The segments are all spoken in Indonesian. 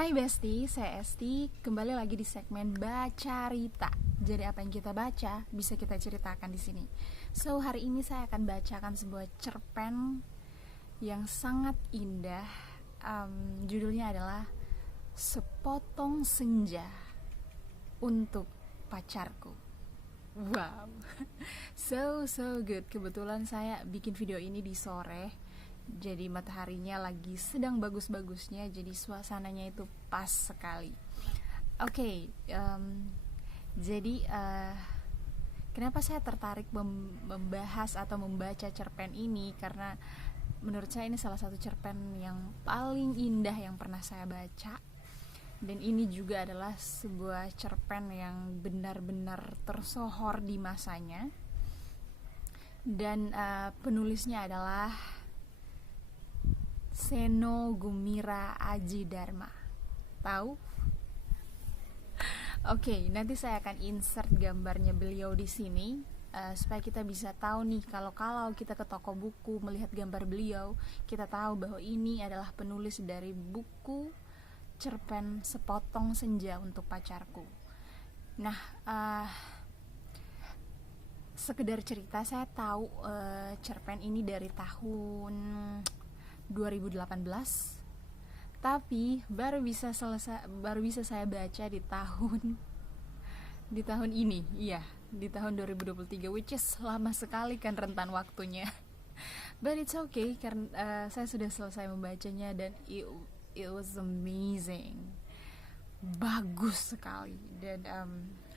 Hai Besti, saya Esti. Kembali lagi di segmen Baca Rita. Jadi apa yang kita baca bisa kita ceritakan di sini. So hari ini saya akan bacakan sebuah cerpen yang sangat indah. Judulnya adalah Sepotong Senja untuk Pacarku. Wow, so good. Kebetulan saya bikin video ini di sore. Jadi mataharinya lagi sedang bagus-bagusnya, jadi suasananya itu pas sekali. Oke, jadi kenapa saya tertarik membahas atau membaca cerpen ini? Karena menurut saya ini salah satu cerpen yang paling indah yang pernah saya baca. Dan ini juga adalah sebuah cerpen yang benar-benar tersohor di masanya. Dan penulisnya adalah Seno Gumira Aji Dharma. Tahu? Oke, nanti saya akan insert gambarnya beliau di sini supaya kita bisa tahu nih, kalau kita ke toko buku melihat gambar beliau, kita tahu bahwa ini adalah penulis dari buku cerpen Sepotong Senja untuk Pacarku. Nah, sekedar cerita, saya tahu cerpen ini dari tahun 2018, tapi baru bisa saya baca di tahun ini, di tahun 2023, which is lama sekali kan rentan waktunya. But it's okay karena saya sudah selesai membacanya dan it was amazing, bagus sekali. Dan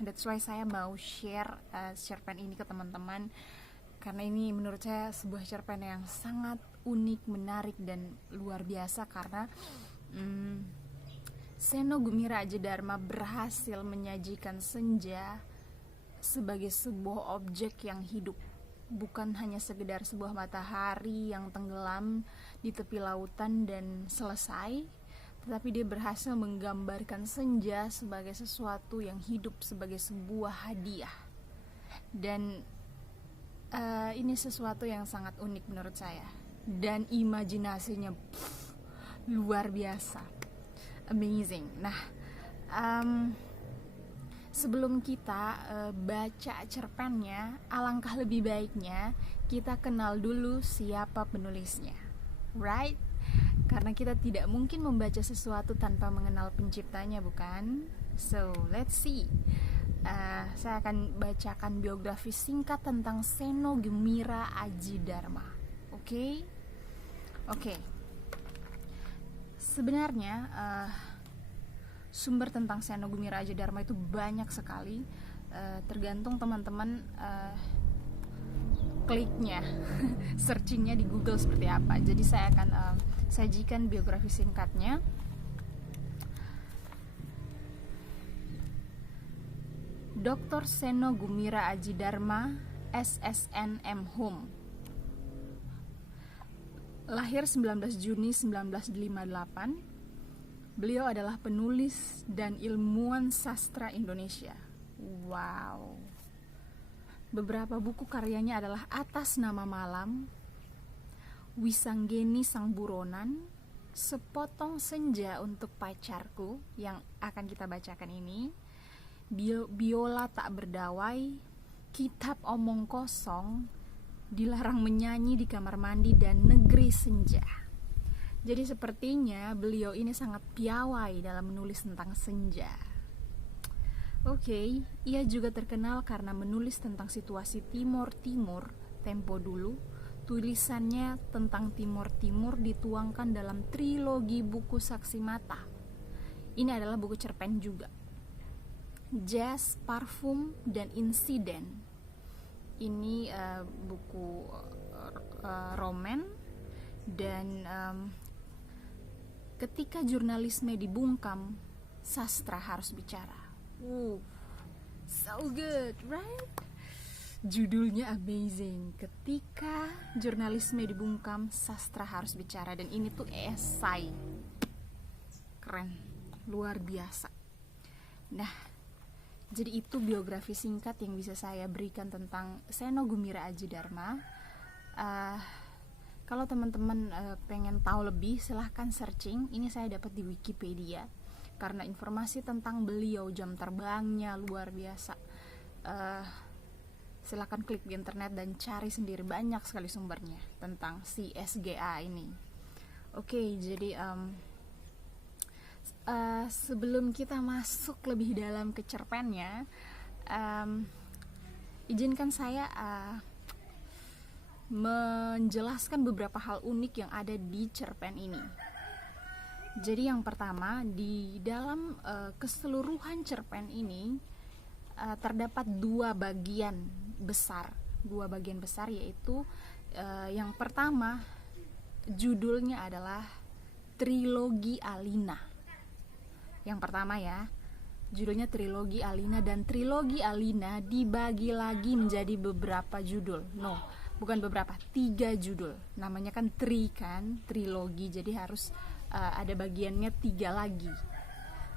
that's why saya mau share cerpen ini ke teman-teman, karena ini menurut saya sebuah cerpen yang sangat unik, menarik, dan luar biasa. Karena Seno Gumira Aji Dharma berhasil menyajikan senja sebagai sebuah objek yang hidup, bukan hanya sekedar sebuah matahari yang tenggelam di tepi lautan dan selesai, tetapi dia berhasil menggambarkan senja sebagai sesuatu yang hidup, sebagai sebuah hadiah. Dan ini sesuatu yang sangat unik menurut saya, dan imajinasinya luar biasa, amazing. Nah, sebelum kita baca cerpennya, alangkah lebih baiknya kita kenal dulu siapa penulisnya, right? Karena kita tidak mungkin membaca sesuatu tanpa mengenal penciptanya, bukan? So, let's see. Saya akan bacakan biografi singkat tentang Seno Gumira Aji Dharma. Oke. Sebenarnya sumber tentang Seno Gumira Aji Dharma itu banyak sekali, tergantung teman-teman kliknya, searchingnya di Google seperti apa. Jadi saya akan sajikan biografi singkatnya. Dr. Seno Gumira Aji Dharma, SSN M. Hum. Lahir 19 Juni 1958. Beliau adalah penulis dan ilmuwan sastra Indonesia. Wow. Beberapa buku karyanya adalah Atas Nama Malam, Wisanggeni Sang Buronan, Sepotong Senja untuk Pacarku yang akan kita bacakan ini, Biola Tak Berdawai, Kitab Omong Kosong, Dilarang Menyanyi di Kamar Mandi, dan Negeri Senja. Jadi sepertinya beliau ini sangat piawai dalam menulis tentang senja. Oke, ia juga terkenal karena menulis tentang situasi Timur tempo dulu. Tulisannya tentang Timur dituangkan dalam trilogi buku Saksi Mata. Ini adalah buku cerpen juga. Jazz, Parfum, dan Insiden. Ini buku roman. Dan ketika jurnalisme dibungkam, sastra harus bicara. So good, right? Judulnya amazing. Ketika jurnalisme dibungkam, sastra harus bicara. Dan ini tuh esai. Keren, luar biasa. Nah, jadi itu biografi singkat yang bisa saya berikan tentang Seno Gumira Aji Dharma. Kalau teman-teman pengen tahu lebih, silahkan searching. Ini saya dapat di Wikipedia. karena informasi tentang beliau, jam terbangnya luar biasa. Silakan klik di internet dan cari sendiri, banyak sekali sumbernya tentang si SGA ini. Oke, jadi sebelum kita masuk lebih dalam ke cerpennya, izinkan saya menjelaskan beberapa hal unik yang ada di cerpen ini. Jadi yang pertama, di dalam keseluruhan cerpen ini terdapat dua bagian besar, yaitu yang pertama judulnya adalah Trilogi Alina. Yang pertama ya, judulnya Trilogi Alina, dan Trilogi Alina dibagi lagi menjadi beberapa judul. No, bukan beberapa, 3 judul. Namanya kan trilogi, jadi harus ada bagiannya 3 lagi.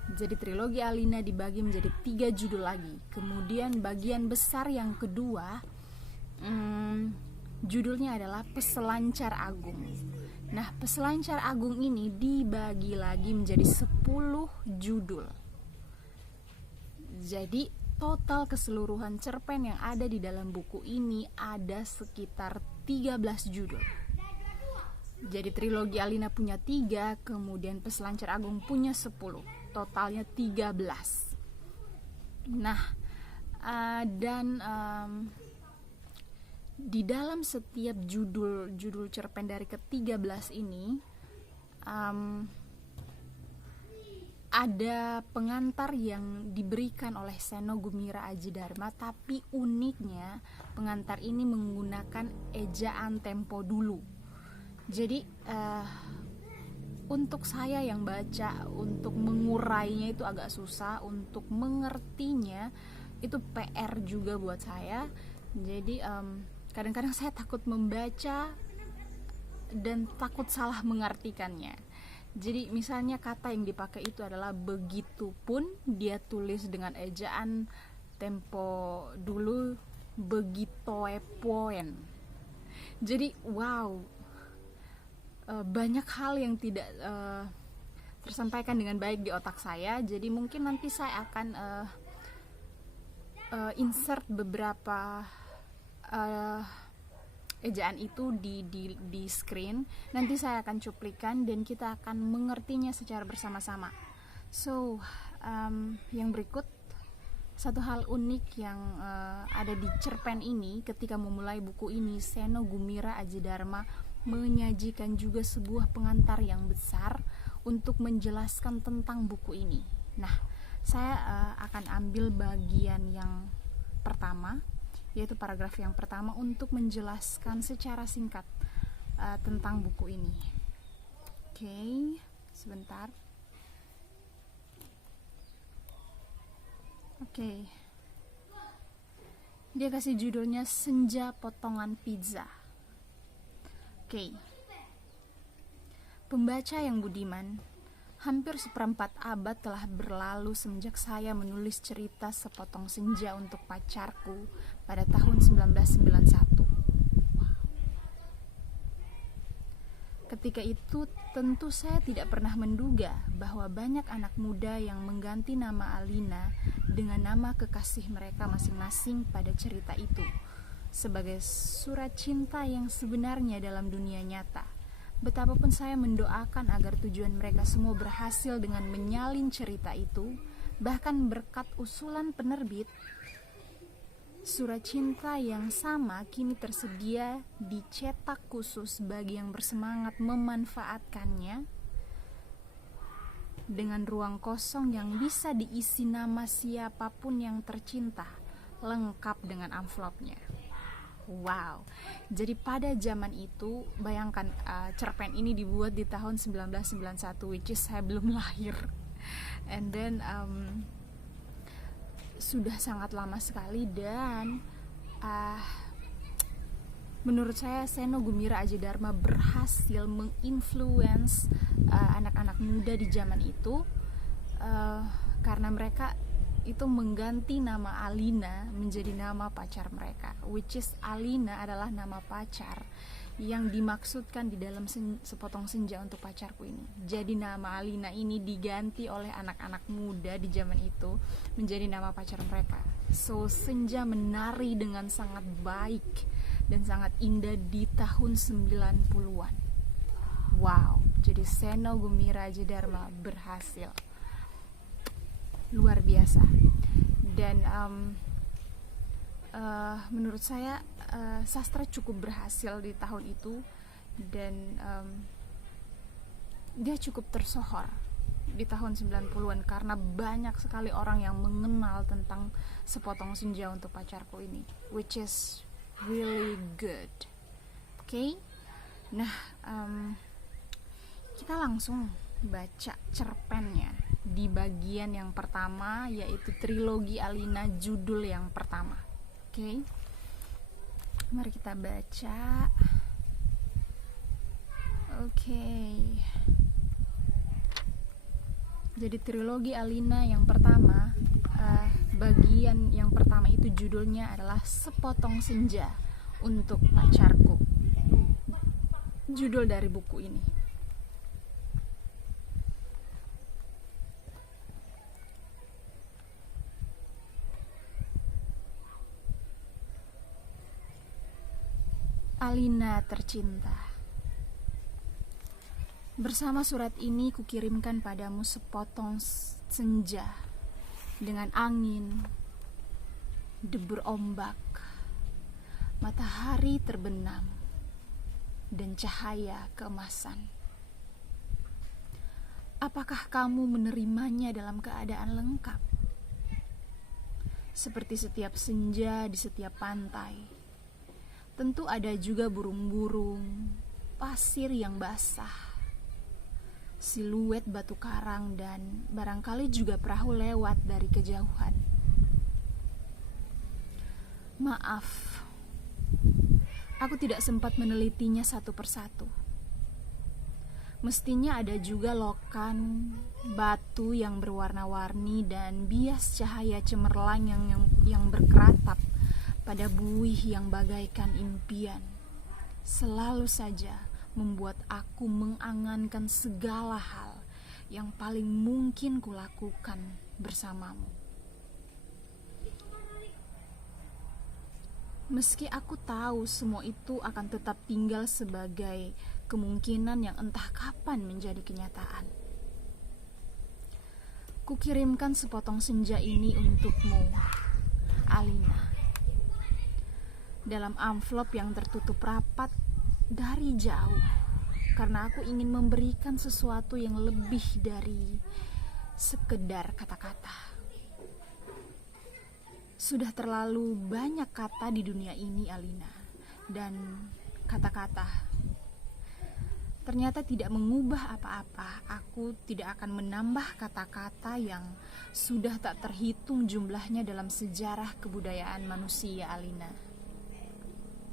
Jadi Trilogi Alina dibagi menjadi 3 judul lagi. Kemudian bagian besar yang kedua, judulnya adalah Peselancar Agung. Nah, Peselancar Agung ini dibagi lagi menjadi 10 judul. Jadi total keseluruhan cerpen yang ada di dalam buku ini ada sekitar 13 judul. Jadi Trilogi Alina punya 3, kemudian Peselancar Agung punya 10, totalnya 13. Nah, dan di dalam setiap judul cerpen dari ke-13 ini ada pengantar yang diberikan oleh Seno Gumira Aji Dharma, tapi uniknya pengantar ini menggunakan ejaan tempo dulu. Jadi untuk saya yang baca, untuk mengurainya itu agak susah, untuk mengertinya itu PR juga buat saya. Jadi kadang-kadang saya takut membaca dan takut salah mengartikannya. Jadi misalnya kata yang dipakai itu adalah begitupun, dia tulis dengan ejaan tempo dulu, begitoepoen. Jadi wow, banyak hal yang tidak tersampaikan dengan baik di otak saya. Jadi mungkin nanti saya akan insert beberapa ejaan itu di screen. Nanti saya akan cuplikan dan kita akan mengertinya secara bersama-sama. So, yang berikut, satu hal unik yang ada di cerpen ini, ketika memulai buku ini, Seno Gumira Aji Dharma menyajikan juga sebuah pengantar yang besar untuk menjelaskan tentang buku ini. Nah, saya akan ambil bagian yang pertama, yaitu paragraf yang pertama, untuk menjelaskan secara singkat tentang buku ini. Oke, sebentar. Oke. Dia kasih judulnya Senja Potongan Pizza. Oke. Pembaca yang budiman, hampir seperempat abad telah berlalu semenjak saya menulis cerita Sepotong Senja untuk pacarku pada tahun 1991. Ketika itu tentu saya tidak pernah menduga bahwa banyak anak muda yang mengganti nama Alina dengan nama kekasih mereka masing-masing pada cerita itu, sebagai surat cinta yang sebenarnya dalam dunia nyata. Betapapun saya mendoakan agar tujuan mereka semua berhasil dengan menyalin cerita itu, bahkan berkat usulan penerbit, surat cinta yang sama kini tersedia dicetak khusus bagi yang bersemangat memanfaatkannya, dengan ruang kosong yang bisa diisi nama siapapun yang tercinta, lengkap dengan amplopnya. Wow, jadi pada zaman itu, bayangkan cerpen ini dibuat di tahun 1991, which is saya belum lahir. And then sudah sangat lama sekali, dan menurut saya Seno Gumira Aji Dharma berhasil menginfluence anak-anak muda di zaman itu, karena mereka itu mengganti nama Alina menjadi nama pacar mereka, which is Alina adalah nama pacar yang dimaksudkan di dalam sepotong senja untuk pacarku ini. Jadi nama Alina ini diganti oleh anak-anak muda di zaman itu menjadi nama pacar mereka. So senja menari dengan sangat baik dan sangat indah di tahun 90-an. Wow, jadi Seno Gumiraja Dharma berhasil. Luar biasa. Dan menurut saya sastra cukup berhasil di tahun itu, dan dia cukup tersohor di tahun 90-an karena banyak sekali orang yang mengenal tentang sepotong senja untuk pacarku ini, which is really good. Okay? Nah, kita langsung baca cerpennya di bagian yang pertama, yaitu Trilogi Alina judul yang pertama. Oke, mari kita baca. Oke. Jadi Trilogi Alina yang pertama, bagian yang pertama itu judulnya adalah Sepotong Senja untuk Pacarku. Judul dari buku ini. Alina tercinta, bersama surat ini kukirimkan padamu sepotong senja dengan angin, debur ombak, matahari terbenam, dan cahaya keemasan. Apakah kamu menerimanya dalam keadaan lengkap? Seperti setiap senja di setiap pantai, tentu ada juga burung-burung, pasir yang basah, siluet batu karang, dan barangkali juga perahu lewat dari kejauhan. Maaf, aku tidak sempat menelitinya satu persatu. Mestinya ada juga lokan batu yang berwarna-warni dan bias cahaya cemerlang yang berkeratap pada buih yang bagaikan impian, selalu saja membuat aku mengangankan segala hal yang paling mungkin kulakukan bersamamu. Meski aku tahu semua itu akan tetap tinggal sebagai kemungkinan yang entah kapan menjadi kenyataan. Kukirimkan sepotong senja ini untukmu, Alina, dalam amplop yang tertutup rapat dari jauh, karena aku ingin memberikan sesuatu yang lebih dari sekedar kata-kata. Sudah terlalu banyak kata di dunia ini, Alina, dan kata-kata ternyata tidak mengubah apa-apa. Aku tidak akan menambah kata-kata yang sudah tak terhitung jumlahnya dalam sejarah kebudayaan manusia, Alina.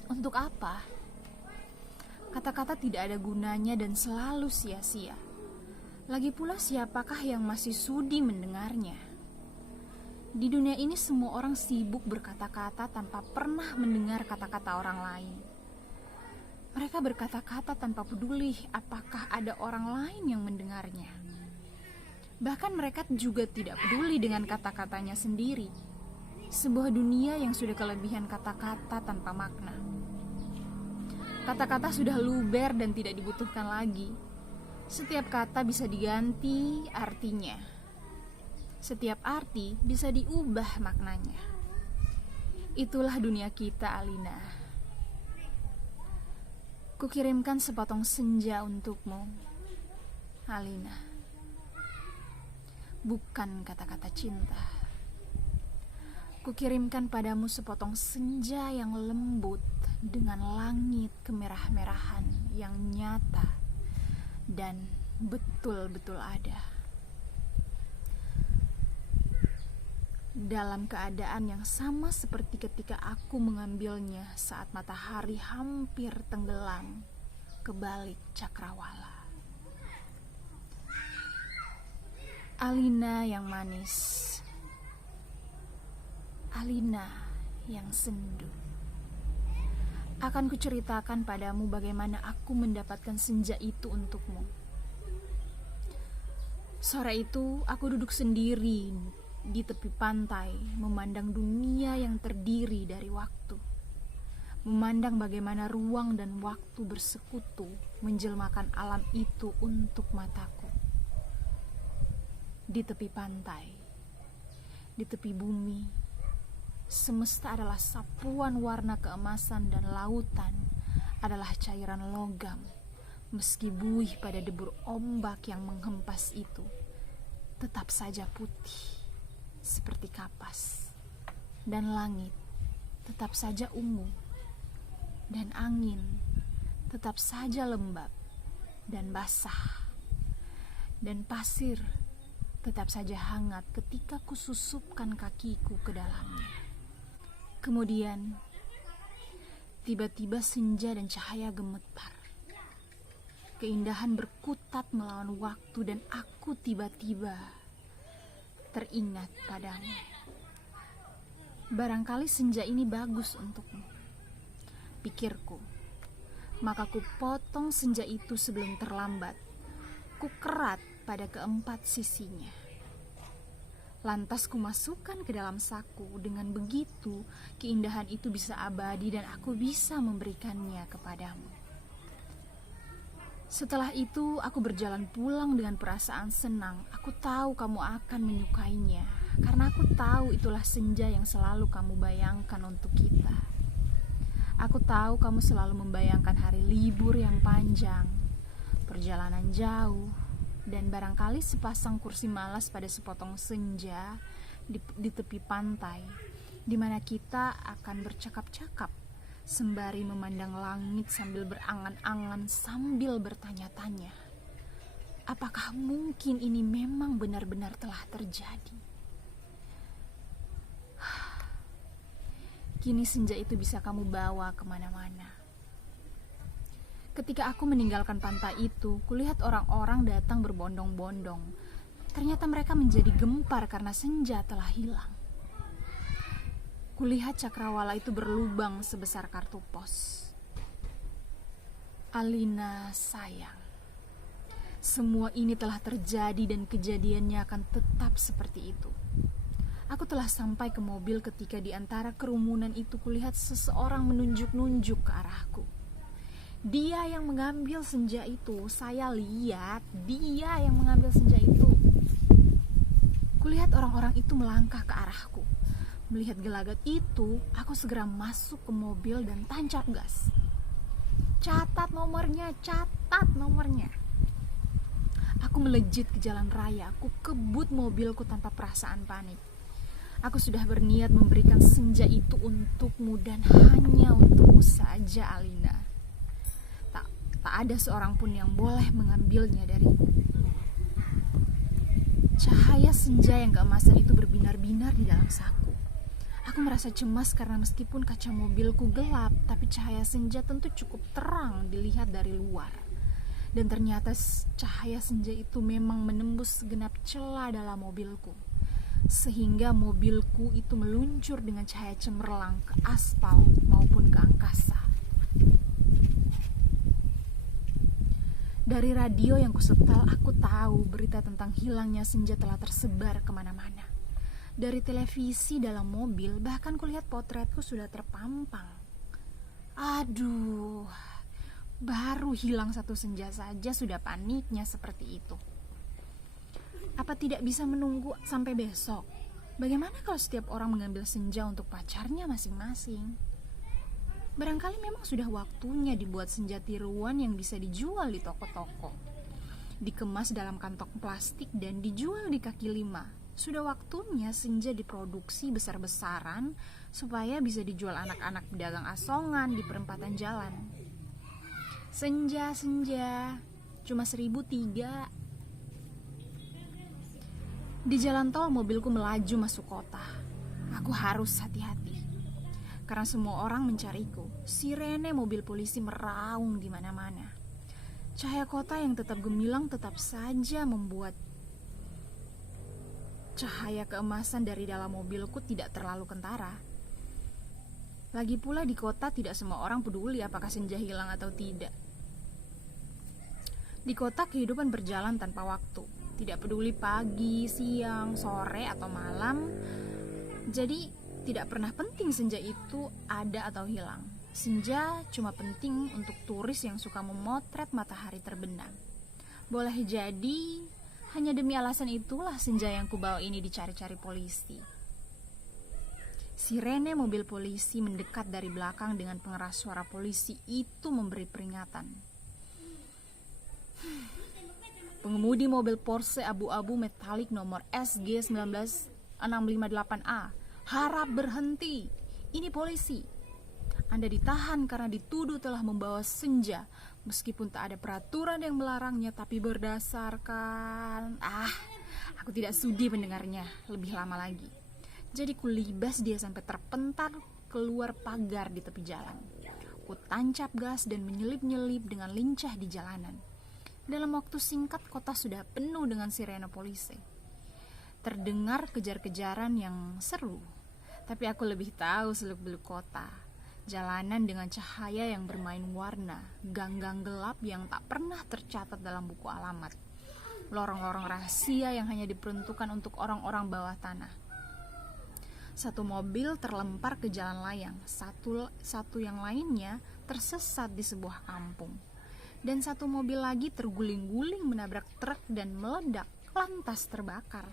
Untuk apa? Kata-kata tidak ada gunanya dan selalu sia-sia. Lagi pula siapakah yang masih sudi mendengarnya? Di dunia ini semua orang sibuk berkata-kata tanpa pernah mendengar kata-kata orang lain. Mereka berkata-kata tanpa peduli apakah ada orang lain yang mendengarnya. Bahkan mereka juga tidak peduli dengan kata-katanya sendiri. Sebuah dunia yang sudah kelebihan kata-kata tanpa makna. Kata-kata sudah luber dan tidak dibutuhkan lagi. Setiap kata bisa diganti artinya. Setiap arti bisa diubah maknanya. Itulah dunia kita, Alina. Kukirimkan sepotong senja untukmu, Alina. Bukan kata-kata cinta. Kukirimkan padamu sepotong senja yang lembut dengan langit kemerah-merahan yang nyata dan betul-betul ada. Dalam keadaan yang sama seperti ketika aku mengambilnya saat matahari hampir tenggelam ke balik cakrawala. Alina yang manis, Alina yang sendu, akan kuceritakan padamu bagaimana aku mendapatkan senja itu untukmu. Sore itu aku duduk sendiri di tepi pantai, memandang dunia yang terdiri dari waktu. Memandang bagaimana ruang dan waktu bersekutu menjelmakan alam itu untuk mataku. Di tepi pantai, di tepi bumi, semesta adalah sapuan warna keemasan dan lautan adalah cairan logam. Meski buih pada debur ombak yang menghempas itu, tetap saja putih seperti kapas. Dan langit tetap saja ungu. Dan angin tetap saja lembab dan basah. Dan pasir tetap saja hangat ketika kususupkan kakiku ke dalamnya. Kemudian, tiba-tiba senja dan cahaya gemetar. Keindahan berkutat melawan waktu dan aku tiba-tiba teringat padamu. Barangkali senja ini bagus untukmu, pikirku. Maka ku potong senja itu sebelum terlambat. Ku kerat pada keempat sisinya. Lantas ku masukkan ke dalam saku. Dengan begitu, keindahan itu bisa abadi dan aku bisa memberikannya kepadamu. Setelah itu, aku berjalan pulang dengan perasaan senang. Aku tahu kamu akan menyukainya, karena aku tahu itulah senja yang selalu kamu bayangkan untuk kita. Aku tahu kamu selalu membayangkan hari libur yang panjang, perjalanan jauh, dan barangkali sepasang kursi malas pada sepotong senja di tepi pantai, di mana kita akan bercakap-cakap sembari memandang langit sambil berangan-angan sambil bertanya-tanya, apakah mungkin ini memang benar-benar telah terjadi? Kini senja itu bisa kamu bawa kemana-mana. Ketika aku meninggalkan pantai itu, kulihat orang-orang datang berbondong-bondong. Ternyata mereka menjadi gempar karena senja telah hilang. Kulihat cakrawala itu berlubang sebesar kartu pos. Alina sayang, semua ini telah terjadi dan kejadiannya akan tetap seperti itu. Aku telah sampai ke mobil ketika di antara kerumunan itu kulihat seseorang menunjuk-nunjuk ke arahku. Dia yang mengambil senja itu, saya lihat dia yang mengambil senja itu. Kulihat orang-orang itu melangkah ke arahku. Melihat gelagat itu, aku segera masuk ke mobil dan tancap gas. Catat nomornya. Aku melejit ke jalan raya. Aku kebut mobilku tanpa perasaan panik. Aku sudah berniat memberikan senja itu untukmu dan hanya untukmu saja, Alina. Tak ada seorang pun yang boleh mengambilnya dariku. Cahaya senja yang keemasan itu berbinar-binar di dalam saku. Aku merasa cemas karena meskipun kaca mobilku gelap, tapi cahaya senja tentu cukup terang dilihat dari luar. Dan ternyata cahaya senja itu memang menembus segenap celah dalam mobilku. Sehingga mobilku itu meluncur dengan cahaya cemerlang ke aspal maupun ke angkasa. Dari radio yang kusetel, aku tahu berita tentang hilangnya senja telah tersebar kemana-mana. Dari televisi dalam mobil, bahkan kulihat potretku sudah terpampang. Aduh, baru hilang satu senja saja sudah paniknya seperti itu. Apa tidak bisa menunggu sampai besok? Bagaimana kalau setiap orang mengambil senja untuk pacarnya masing-masing? Barangkali memang sudah waktunya dibuat senja tiruan yang bisa dijual di toko-toko. Dikemas dalam kantong plastik dan dijual di kaki lima. Sudah waktunya senja diproduksi besar-besaran supaya bisa dijual anak-anak pedagang asongan di perempatan jalan. Senja, cuma 1.003. Di jalan tol mobilku melaju masuk kota. Aku harus hati-hati karena semua orang mencariku. Sirene mobil polisi meraung di mana-mana. Cahaya kota yang tetap gemilang tetap saja membuat cahaya keemasan dari dalam mobilku tidak terlalu kentara. Lagi pula di kota tidak semua orang peduli apakah senja hilang atau tidak. Di kota kehidupan berjalan tanpa waktu. Tidak peduli pagi, siang, sore, atau malam. Jadi tidak pernah penting senja itu ada atau hilang. Senja cuma penting untuk turis yang suka memotret matahari terbenam. Boleh jadi hanya demi alasan itulah senja yang kubawa ini dicari-cari polisi. Sirene mobil polisi mendekat dari belakang dengan pengeras suara polisi itu memberi peringatan. Pengemudi mobil Porsche abu-abu metalik nomor SG19658A harap berhenti. Ini polisi. Anda ditahan karena dituduh telah membawa senja, meskipun tak ada peraturan yang melarangnya, tapi berdasarkan... aku tidak sudi mendengarnya lebih lama lagi. Jadi kulibas dia sampai terpental keluar pagar di tepi jalan. Ku tancap gas dan menyelip-nyelip dengan lincah di jalanan. Dalam waktu singkat kota sudah penuh dengan sirene polisi. Terdengar kejar-kejaran yang seru. Tapi aku lebih tahu seluk-beluk kota. Jalanan dengan cahaya yang bermain warna, gang-gang gelap yang tak pernah tercatat dalam buku alamat. Lorong-lorong rahasia yang hanya diperuntukkan untuk orang-orang bawah tanah. Satu mobil terlempar ke jalan layang, satu yang lainnya tersesat di sebuah kampung. Dan satu mobil lagi terguling-guling menabrak truk dan meledak, lantas terbakar.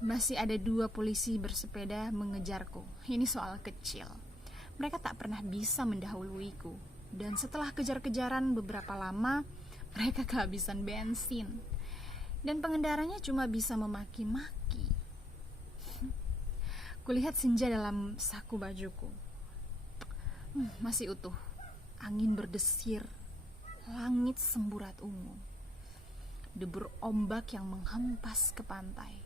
Masih ada 2 polisi bersepeda mengejarku. Ini soal kecil. Mereka tak pernah bisa mendahuluiku. Dan setelah kejar-kejaran beberapa lama, mereka kehabisan bensin. Dan pengendaranya cuma bisa memaki-maki. Kulihat senja dalam saku bajuku. Masih utuh. Angin berdesir. Langit semburat ungu. Debur ombak yang menghempas ke pantai.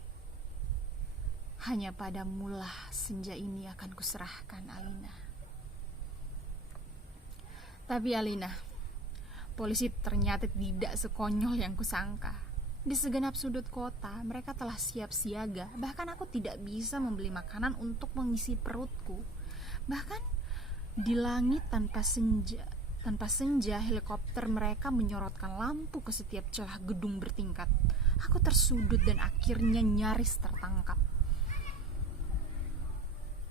Hanya padamulah senja ini akan kuserahkan, Alina. Tapi Alina, polisi ternyata tidak sekonyol yang kusangka. Di segenap sudut kota, mereka telah siap siaga. Bahkan aku tidak bisa membeli makanan untuk mengisi perutku. Bahkan di langit tanpa senja, helikopter mereka menyorotkan lampu ke setiap celah gedung bertingkat. Aku tersudut dan akhirnya nyaris tertangkap.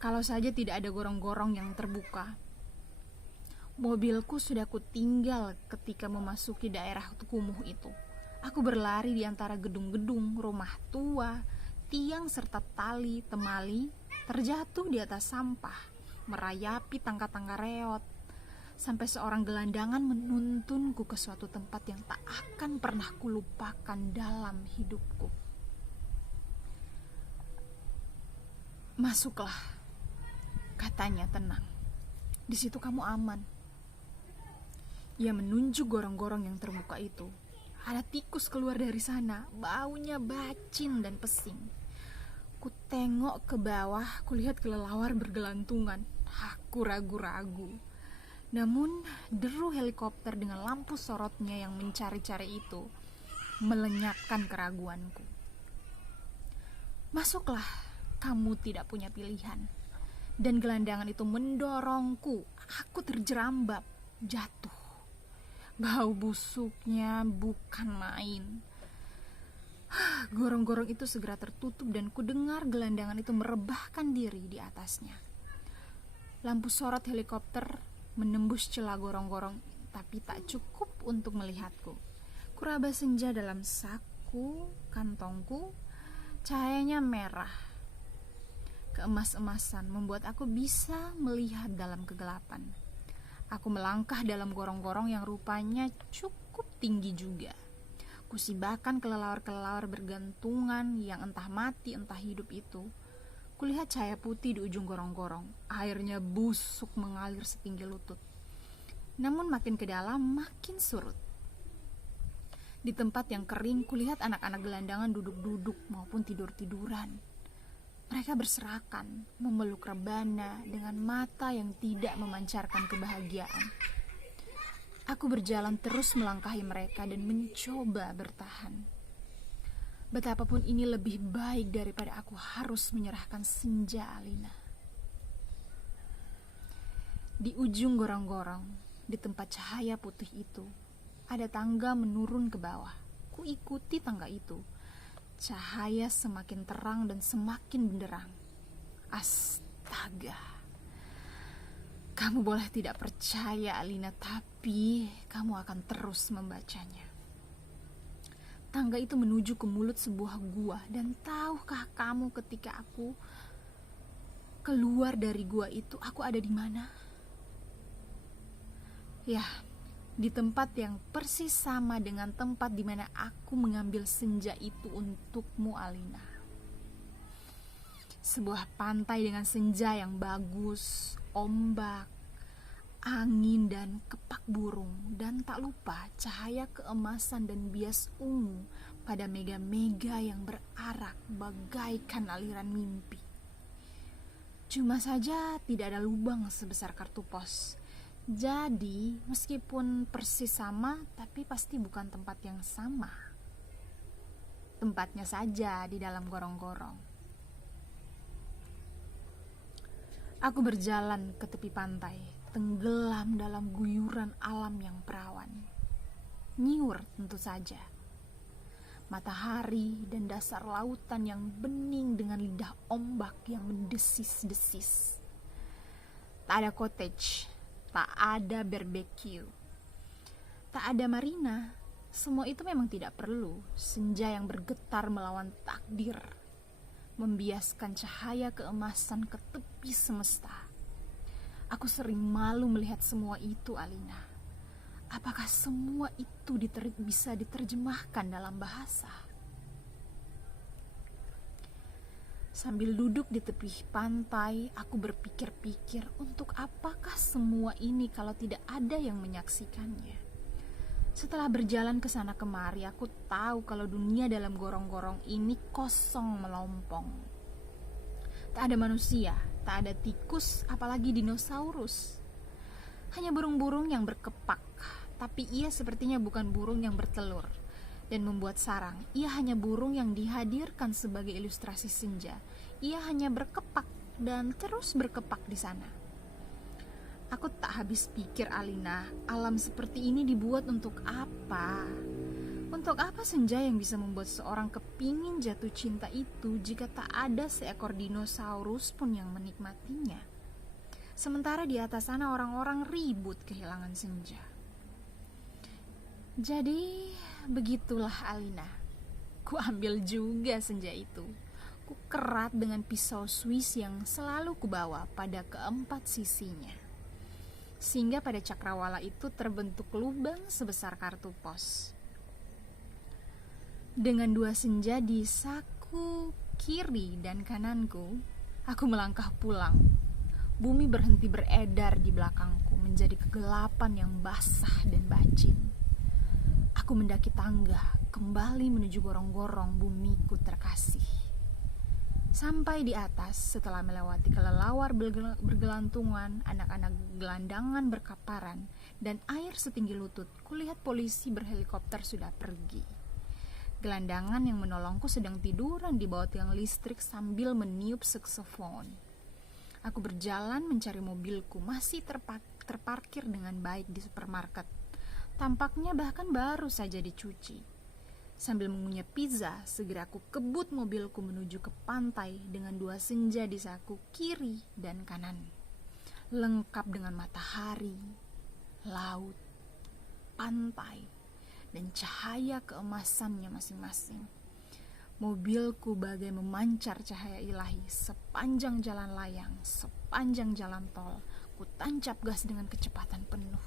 Kalau saja tidak ada gorong-gorong yang terbuka. Mobilku sudah kutinggal ketika memasuki daerah kumuh itu. Aku berlari di antara gedung-gedung, rumah tua, tiang serta tali temali, terjatuh di atas sampah, merayapi tangga-tangga reot, sampai seorang gelandangan menuntunku ke suatu tempat yang tak akan pernah kulupakan dalam hidupku. Masuklah, katanya tenang. Di situ kamu aman. Ia menunjuk gorong-gorong yang terbuka itu. Ada tikus keluar dari sana, baunya bacin dan pesing. Ku tengok ke bawah, kulihat kelelawar bergelantungan. Aku ragu-ragu. Namun, deru helikopter dengan lampu sorotnya yang mencari-cari itu melenyapkan keraguanku. Masuklah, kamu tidak punya pilihan. Dan gelandangan itu mendorongku. Aku terjerambab, jatuh. Bau busuknya bukan main. Gorong-gorong itu segera tertutup dan kudengar gelandangan itu merebahkan diri di atasnya. Lampu sorot helikopter menembus celah gorong-gorong, tapi tak cukup untuk melihatku. Kuraba senja dalam saku kantongku, cahayanya merah. Keemas-emasan membuat aku bisa melihat dalam kegelapan. Aku melangkah dalam gorong-gorong yang rupanya cukup tinggi juga. Kusibakan kelelawar-kelelawar bergantungan yang entah mati entah hidup itu. Kulihat cahaya putih di ujung gorong-gorong. Airnya busuk mengalir setinggi lutut. Namun makin ke dalam makin surut. Di tempat yang kering kulihat anak-anak gelandangan duduk-duduk maupun tidur-tiduran. Mereka berserakan, memeluk rebana dengan mata yang tidak memancarkan kebahagiaan. Aku berjalan terus melangkahi mereka dan mencoba bertahan. Betapapun ini lebih baik daripada aku harus menyerahkan senja Alina. Di ujung gorong-gorong, di tempat cahaya putih itu, ada tangga menurun ke bawah. Ku ikuti tangga itu. Cahaya semakin terang dan semakin benderang. Astaga. Kamu boleh tidak percaya, Alina, tapi kamu akan terus membacanya. Tangga itu menuju ke mulut sebuah gua, dan tahukah kamu ketika aku keluar dari gua itu, aku ada di mana? Ya, di tempat yang persis sama dengan tempat di mana aku mengambil senja itu untukmu, Alina. Sebuah pantai dengan senja yang bagus, ombak, angin dan kepak burung, dan tak lupa cahaya keemasan dan bias ungu pada mega-mega yang berarak bagaikan aliran mimpi. Cuma saja tidak ada lubang sebesar kartu pos. Jadi meskipun persis sama, tapi pasti bukan tempat yang sama. Tempatnya saja di dalam gorong-gorong. Aku berjalan ke tepi pantai, tenggelam dalam guyuran alam yang perawan. Nyiur tentu saja. Matahari dan dasar lautan yang bening dengan lidah ombak yang mendesis-desis. Tak ada cottage, tak ada barbecue, tak ada marina. Semua itu memang tidak perlu. Senja yang bergetar melawan takdir, membiaskan cahaya keemasan ke tepi semesta. Aku sering malu melihat semua itu, Alina. Apakah semua itu bisa diterjemahkan dalam bahasa? Sambil duduk di tepi pantai, aku berpikir-pikir, untuk apakah semua ini kalau tidak ada yang menyaksikannya? Setelah berjalan ke sana kemari, aku tahu kalau dunia dalam gorong-gorong ini kosong melompong. Tak ada manusia, tak ada tikus, apalagi dinosaurus. Hanya burung-burung yang berkepak, tapi ia sepertinya bukan burung yang bertelur dan membuat sarang. Ia hanya burung yang dihadirkan sebagai ilustrasi senja. Ia hanya berkepak dan terus berkepak di sana. Aku tak habis pikir, Alina, alam seperti ini dibuat untuk apa? Untuk apa senja yang bisa membuat seorang kepingin jatuh cinta itu jika tak ada seekor dinosaurus pun yang menikmatinya? Sementara di atas sana orang-orang ribut kehilangan senja. Jadi begitulah, Alina. Ku ambil juga senja itu. Ku kerat dengan pisau Swiss yang selalu kubawa pada keempat sisinya. Sehingga pada cakrawala itu terbentuk lubang sebesar kartu pos. Dengan dua senja di saku kiri dan kananku, aku melangkah pulang. Bumi berhenti beredar di belakangku menjadi kegelapan yang basah dan bacin. Aku mendaki tangga, kembali menuju gorong-gorong bumiku terkasih. Sampai di atas, setelah melewati kelelawar bergelantungan, anak-anak gelandangan berkaparan, dan air setinggi lutut, kulihat polisi berhelikopter sudah pergi. Gelandangan yang menolongku sedang tiduran di bawah tiang listrik sambil meniup saksofon. Aku berjalan mencari mobilku, masih terparkir dengan baik di supermarket. Tampaknya bahkan baru saja dicuci. Sambil mengunyah pizza, segera aku kebut mobilku menuju ke pantai dengan dua senja di saku kiri dan kanan. Lengkap dengan matahari, laut, pantai, dan cahaya keemasannya masing-masing. Mobilku bagai memancar cahaya ilahi sepanjang jalan layang, sepanjang jalan tol. Ku tancap gas dengan kecepatan penuh.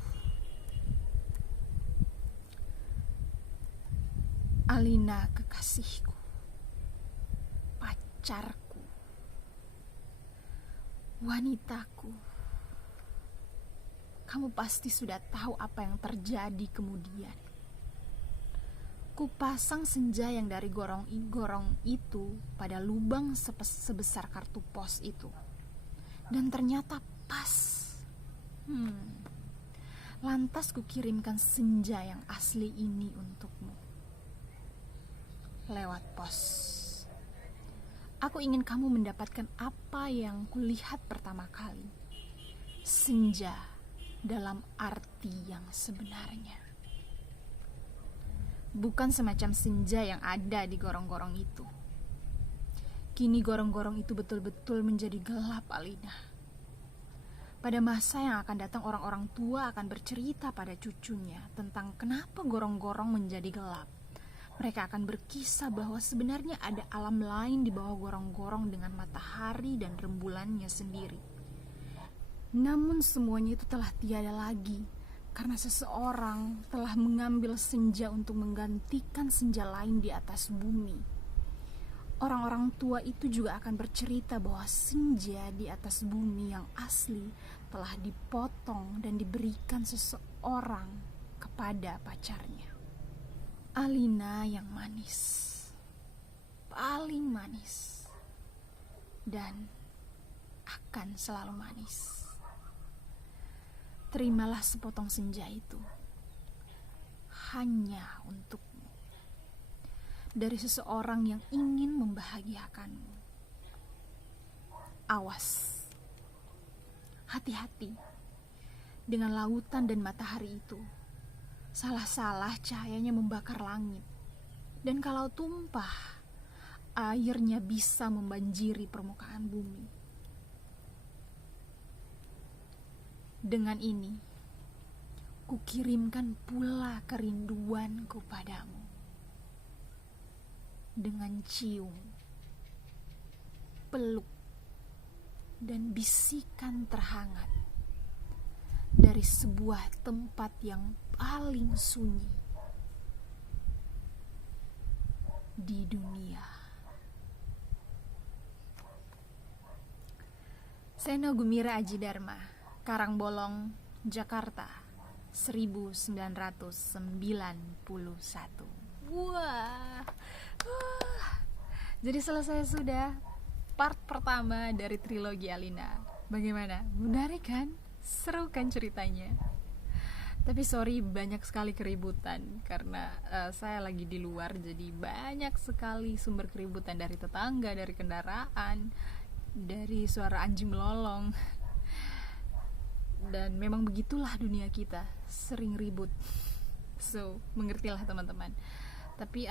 Alina, kekasihku, pacarku, wanitaku, kamu pasti sudah tahu apa yang terjadi kemudian. Kupasang senja yang dari gorong itu pada lubang sebesar kartu pos itu, dan ternyata pas. Lantas kukirimkan senja yang asli ini untukmu lewat pos. Aku ingin kamu mendapatkan apa yang kulihat pertama kali. senja dalam arti yang sebenarnya. Bukan semacam senja yang ada di gorong-gorong itu. Kini gorong-gorong itu betul-betul menjadi gelap, Alina. Pada masa yang akan datang, orang-orang tua akan bercerita pada cucunya tentang kenapa gorong-gorong menjadi gelap. Mereka akan berkisah bahwa sebenarnya ada alam lain di bawah gorong-gorong dengan matahari dan rembulannya sendiri. Namun semuanya itu telah tiada lagi karena seseorang telah mengambil senja untuk menggantikan senja lain di atas bumi. Orang-orang tua itu juga akan bercerita bahwa senja di atas bumi yang asli telah dipotong dan diberikan seseorang kepada pacarnya. Alina yang manis, paling manis, dan akan selalu manis. Terimalah sepotong senja itu hanya untukmu, dari seseorang yang ingin membahagiakanmu. Awas, hati-hati dengan lautan dan matahari itu. Salah-salah cahayanya membakar langit, dan kalau tumpah, airnya bisa membanjiri permukaan bumi. Dengan ini, kukirimkan pula kerinduanku padamu. Dengan cium, peluk, dan bisikan terhangat dari sebuah tempat yang paling sunyi di dunia. Seno Gumira Aji Dharma, Karangbolong, Jakarta, 1991. Wah. Jadi selesai sudah part pertama dari trilogi Alina. Bagaimana? Menarik kan? Seru kan ceritanya? Tapi sorry, banyak sekali keributan karena saya lagi di luar, jadi banyak sekali sumber keributan dari tetangga, dari kendaraan, dari suara anjing melolong. Dan memang begitulah dunia kita, sering ribut. So, mengertilah teman-teman. Tapi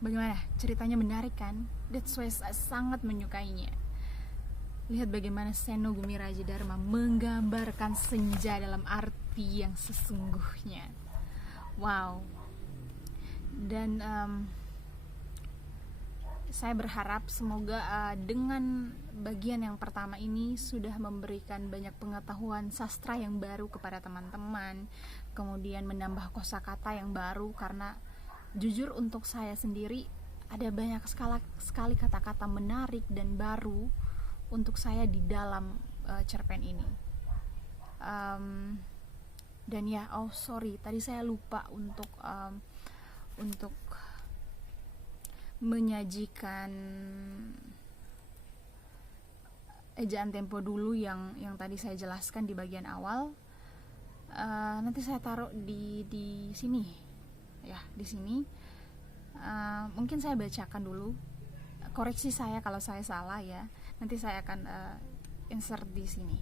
bagaimana? Ceritanya menarik kan? That's why saya sangat menyukainya. Lihat bagaimana Seno Gumira Aji Dharma menggambarkan senja dalam arti yang sesungguhnya. Wow. Dan saya berharap semoga dengan bagian yang pertama ini sudah memberikan banyak pengetahuan sastra yang baru kepada teman-teman, kemudian menambah kosakata yang baru, karena jujur untuk saya sendiri ada banyak sekali kata-kata menarik dan baru untuk saya di dalam cerpen ini. Dan ya, sorry, tadi saya lupa untuk menyajikan ejaan tempo dulu yang tadi saya jelaskan di bagian awal. Nanti saya taruh di sini, ya, di sini. Mungkin saya bacakan dulu. Koreksi saya kalau saya salah ya. Nanti saya akan insert di sini.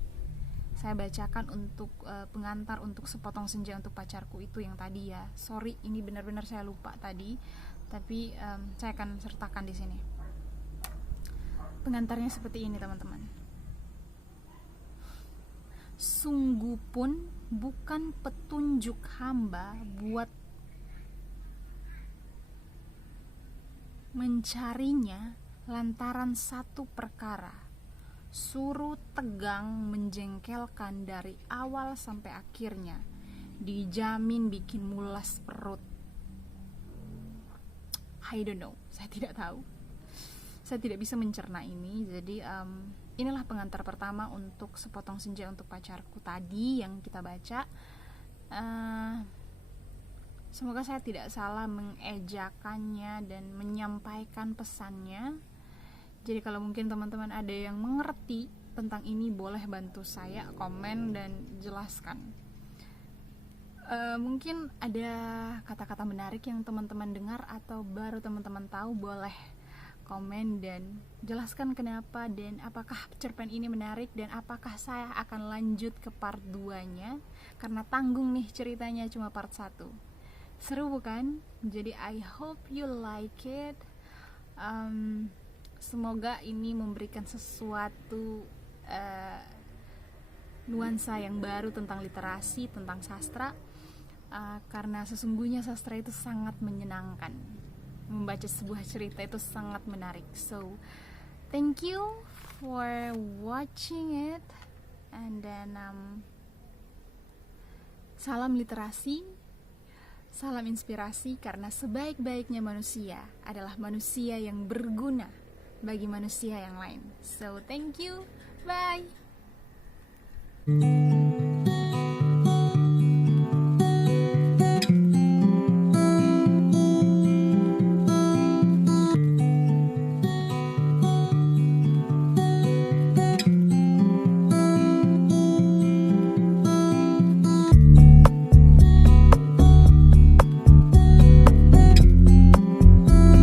Saya bacakan untuk pengantar untuk sepotong senja untuk pacarku itu yang tadi ya. Sorry, ini benar-benar saya lupa tadi. Tapi saya akan sertakan di sini. Pengantarnya seperti ini, teman-teman. Sungguh pun bukan petunjuk hamba buat mencarinya lantaran satu perkara, suruh tegang menjengkelkan dari awal sampai akhirnya, dijamin bikin mulas perut. I don't know, saya tidak tahu, saya tidak bisa mencerna ini. Jadi inilah pengantar pertama untuk sepotong senja untuk pacarku tadi yang kita baca. Semoga saya tidak salah mengejakannya dan menyampaikan pesannya. Jadi kalau mungkin teman-teman ada yang mengerti tentang ini, boleh bantu saya komen dan jelaskan. Mungkin ada kata-kata menarik yang teman-teman dengar atau baru teman-teman tahu, boleh komen dan jelaskan kenapa dan apakah cerpen ini menarik dan apakah saya akan lanjut ke part 2-nya, karena tanggung nih ceritanya cuma part 1. Seru bukan? Jadi I hope you like it. Semoga ini memberikan sesuatu nuansa yang baru tentang literasi, tentang sastra, karena sesungguhnya sastra itu sangat menyenangkan. Membaca sebuah cerita itu sangat menarik. So, thank you for watching it, and then salam literasi, salam inspirasi, karena sebaik-baiknya manusia adalah manusia yang berguna bagi manusia yang lain. So, thank you, bye.